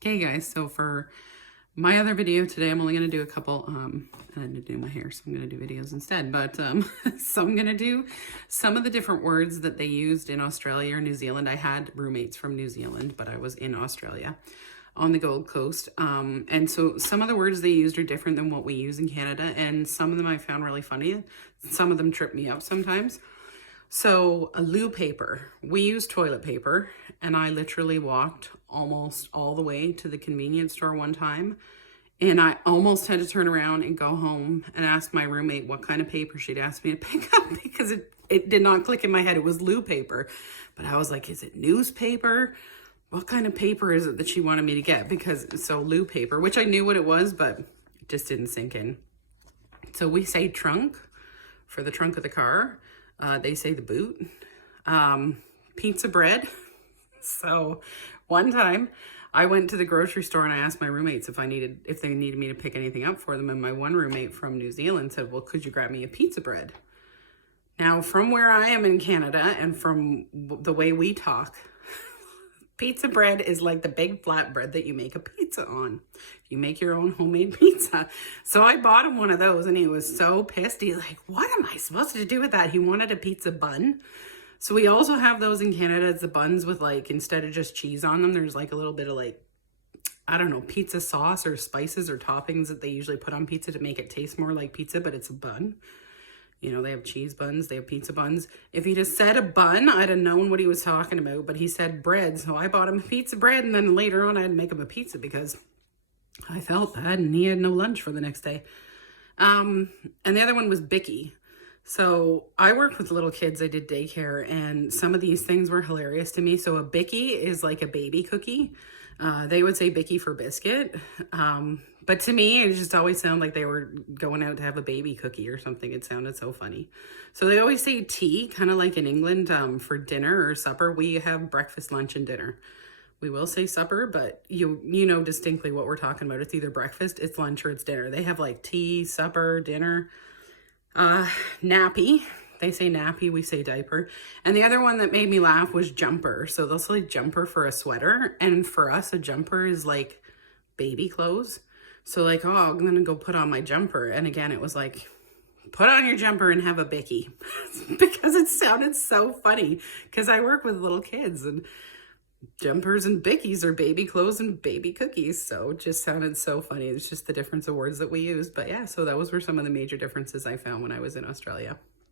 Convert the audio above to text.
Okay guys, so for my other video today, I'm only going to do a couple, I didn't do my hair, so I'm going to do videos instead, but so I'm going to do some of the different words that they used in Australia or New Zealand. I had roommates from New Zealand, but I was in Australia on the Gold Coast, and so some of the words they used are different than what we use in Canada, and some of them I found really funny. Some of them trip me up sometimes. So a loo paper, we use toilet paper, and I literally walked almost all the way to the convenience store one time, and I almost had to turn around and go home and ask my roommate what kind of paper she'd asked me to pick up because it did not click in my head. It was loo paper, but I was like, is it newspaper? What kind of paper is it that she wanted me to get? Because so loo paper, which I knew what it was, but it just didn't sink in. So we say trunk for the trunk of the car. They say the boot. Pizza bread. So one time I went to the grocery store and I asked my roommates if they needed me to pick anything up for them. And my one roommate from New Zealand said, well, could you grab me a pizza bread? Now, from where I am in Canada and from the way we talk, pizza bread is like the big flat bread that you make a pizza on. You make your own homemade pizza. So I bought him one of those and he was so pissed. He's like, what am I supposed to do with that? He wanted a pizza bun. So we also have those in Canada. It's the buns with like, instead of just cheese on them, there's like a little bit of like, I don't know, pizza sauce or spices or toppings that they usually put on pizza to make it taste more like pizza, but it's a bun. You know, they have cheese buns, they have pizza buns. If he just said a bun, I'd have known what he was talking about, but he said bread. So I bought him a pizza bread, and then later on I had to make him a pizza because I felt bad and he had no lunch for the next day. And the other one was Bicky. So I worked with little kids, I did daycare, and some of these things were hilarious to me. So a Bicky is like a baby cookie. They would say Bicky for biscuit. But to me, it just always sounded like they were going out to have a baby cookie or something. It sounded so funny. So they always say tea, kind of like in England, for dinner or supper. We have breakfast, lunch, and dinner. We will say supper, but you know distinctly what we're talking about. It's either breakfast, it's lunch, or it's dinner. They have like tea, supper, dinner. Nappy. They say nappy, we say diaper. And the other one that made me laugh was jumper. So they'll say jumper for a sweater. And for us, a jumper is like baby clothes. So like, oh, I'm going to go put on my jumper. And again, it was like, put on your jumper and have a Bicky. Because it sounded so funny. Because I work with little kids and jumpers and Bickies are baby clothes and baby cookies. So it just sounded so funny. It's just the difference of words that we used. But yeah, so those were some of the major differences I found when I was in Australia.